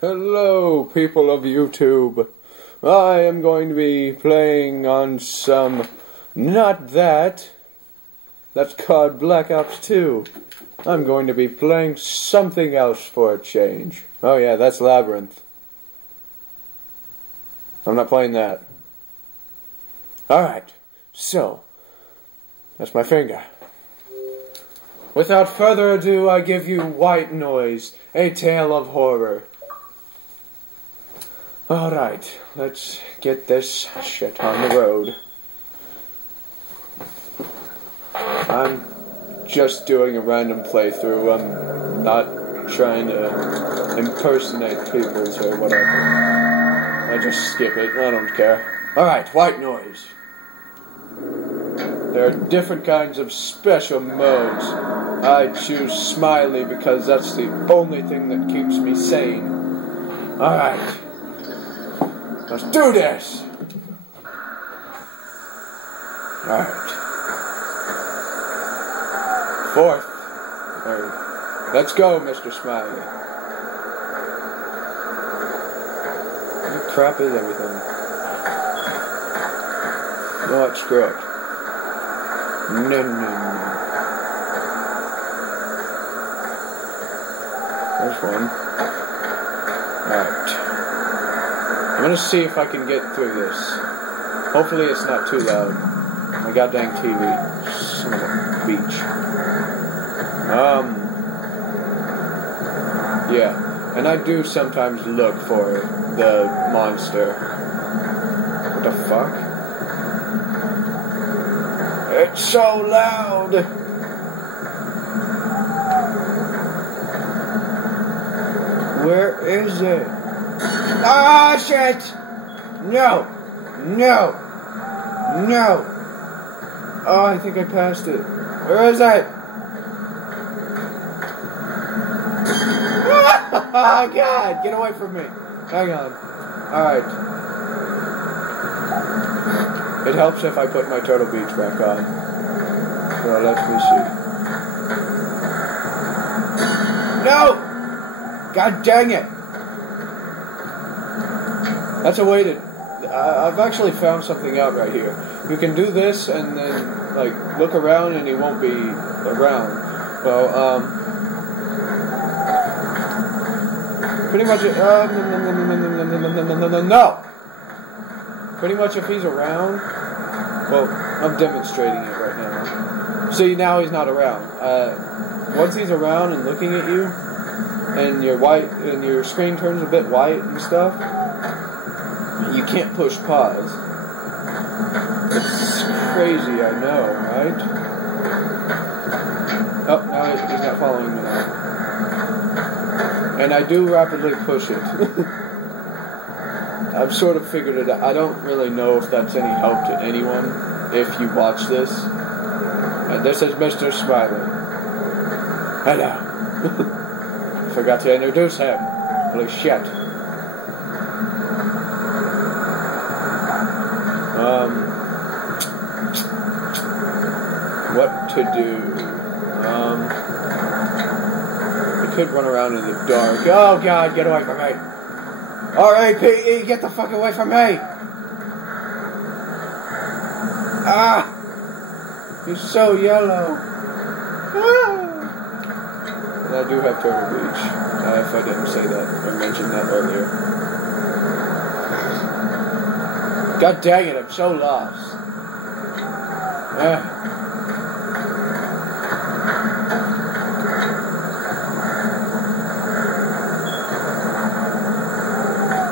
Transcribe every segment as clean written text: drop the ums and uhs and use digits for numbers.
Hello, people of YouTube. I am going to be playing on some... Not that. That's called Black Ops 2. I'm going to be playing something else for a change. Oh yeah, that's Labyrinth. I'm not playing that. Alright, so... That's my finger. Without further ado, I give you White Noise, a tale of horror. Alright, let's get this shit on the road. I'm just doing a random playthrough. I'm not trying to impersonate people's or whatever. I just skip it. I don't care. Alright, White Noise. There are different kinds of special modes. I choose Smiley because that's the only thing that keeps me sane. Alright. Let's do this! Alright. Fourth. Let's go, Mr. Smiley. What crap is everything? You know what? Screw it. No. There's one. Alright. I'm gonna see if I can get through this. Hopefully it's not too loud. My goddamn TV. Son of a beach. Yeah. And I do sometimes look for the monster. What the fuck? It's so loud! Where is it? Ah, shit! No! Oh, I think I passed it. Where is it? Oh, God! Get away from me! Hang on. Alright. It helps if I put my Turtle Beach back on. So, let me see. No! God dang it! That's a way to... I've actually found something out right here. You can do this and then, like, look around and he won't be around. So, pretty much... No! Pretty much if he's around... Well, I'm demonstrating it right now. See, now he's not around. Once he's around and looking at you, and your screen turns a bit white and stuff, you can't push pause. It's crazy, I know, right? Oh, no, he's not following me now. And I do rapidly push it. I've sort of figured it out. I don't really know if that's any help to anyone if you watch this. And this is Mr. Smiley. Hello. Forgot to introduce him. Holy shit. What to do? I could run around in the dark. Oh God, get away from me. R.A.P.E. Get the fuck away from me. Ah! You're so yellow. Ah! And I do have Turtle Beach. If I didn't say that or mention that earlier. God dang it, I'm so lost.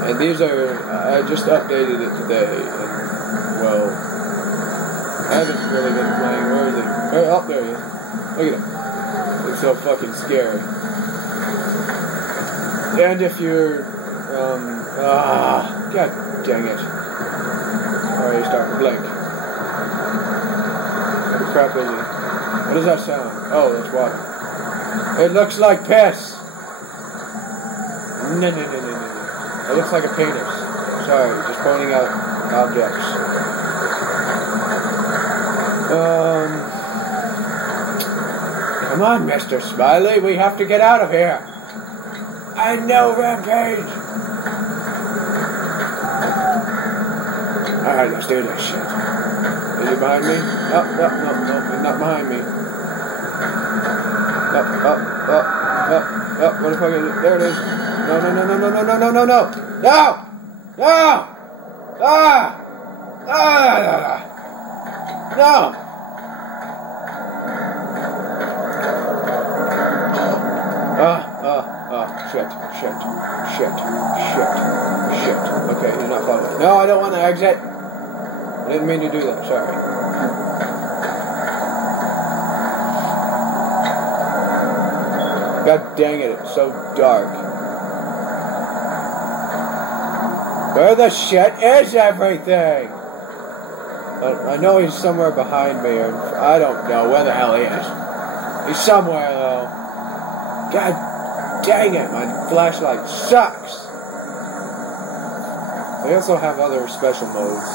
And these are, I just updated it today, and, well, I haven't really been playing. Where is he? Oh, there he is. Look at him. It's so fucking scary. And if you're, God dang it. Alright, he's starting to blink. What the crap is it? What does that sound? Oh, that's water. It looks like piss! No. It looks like a painter's. Sorry, just pointing out objects. Come on, Mr. Smiley, we have to get out of here. I know, Rampage! Alright, let's do this shit. Are you behind me? No, you're not behind me. What the fuck is it? There it is. No! No! No! Shit. Okay, he's not following. No, I don't want to exit. I didn't mean to do that, sorry. God dang it, it's so dark. Where the shit is everything? I know he's somewhere behind me, or I don't know where the hell he is. He's somewhere, though. God dang it, my flashlight sucks. They also have other special modes.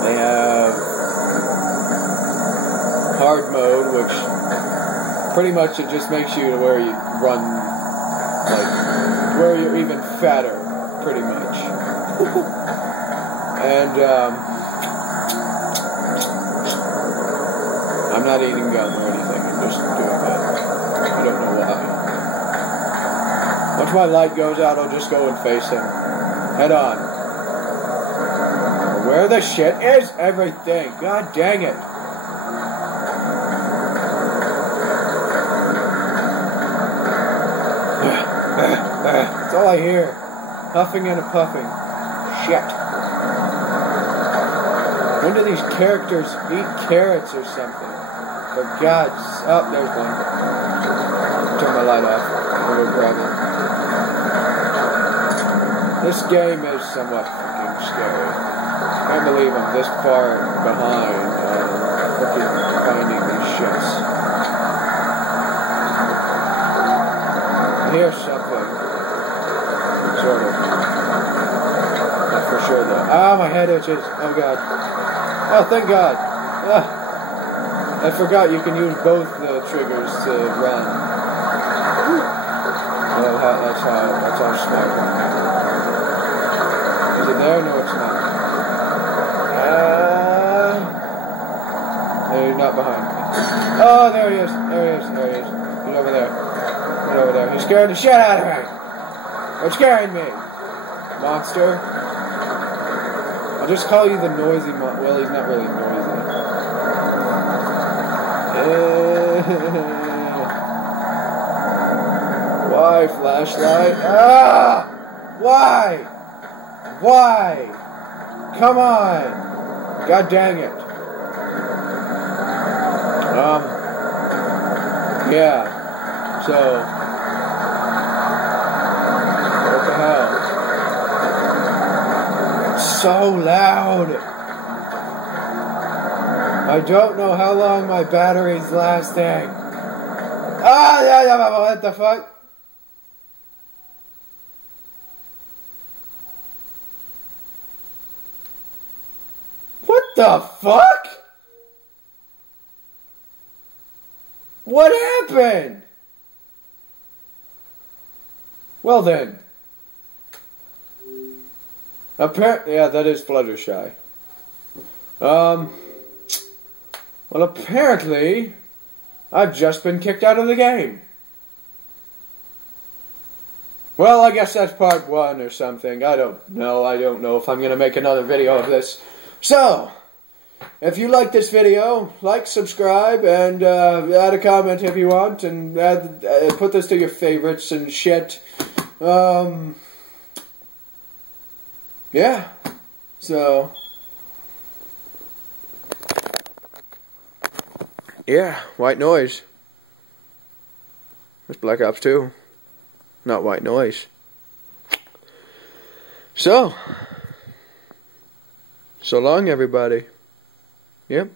They have hard mode, which pretty much it just makes you to where you run, like, where you're even fatter, pretty much. And, I'm not eating gum or anything, I'm just doing that. I don't know why. Once my light goes out, I'll just go and face him. Head on. Where the shit is everything? God dang it. That's all I hear. Huffing and a puffing. Shit. When do these characters eat carrots or something? For God's... Oh, there's one. Turn my light off. I'll go grab it. This game is somewhat fucking scary. I can't believe I'm this far behind fucking finding these shits. I hear something. Sort of. Not for sure though. Ah, my head itches. Oh God. Oh, thank God. Ah. I forgot you can use both the triggers to run. Well, that's how smart. Is it there? No, it's not. No, he's not behind me. Oh, there he is. He's over there. He's scaring the shit out of me. You're scaring me, monster. I'll just call you the noisy monster. Well, he's not really noisy. Why, flashlight? Ah! Why? Come on! God dang it. Yeah. So, what the hell? It's so loud. I don't know how long my battery's lasting. What the fuck? What the fuck? What happened? Well then. Yeah, that is Fluttershy. Well, apparently, I've just been kicked out of the game. Well, I guess that's part 1 or something. I don't know if I'm going to make another video of this. So, if you like this video, like, subscribe, and add a comment if you want, and put this to your favorites and shit. Yeah. So, yeah, white noise. There's Black Ops 2. Not white noise. So long, everybody. Yep.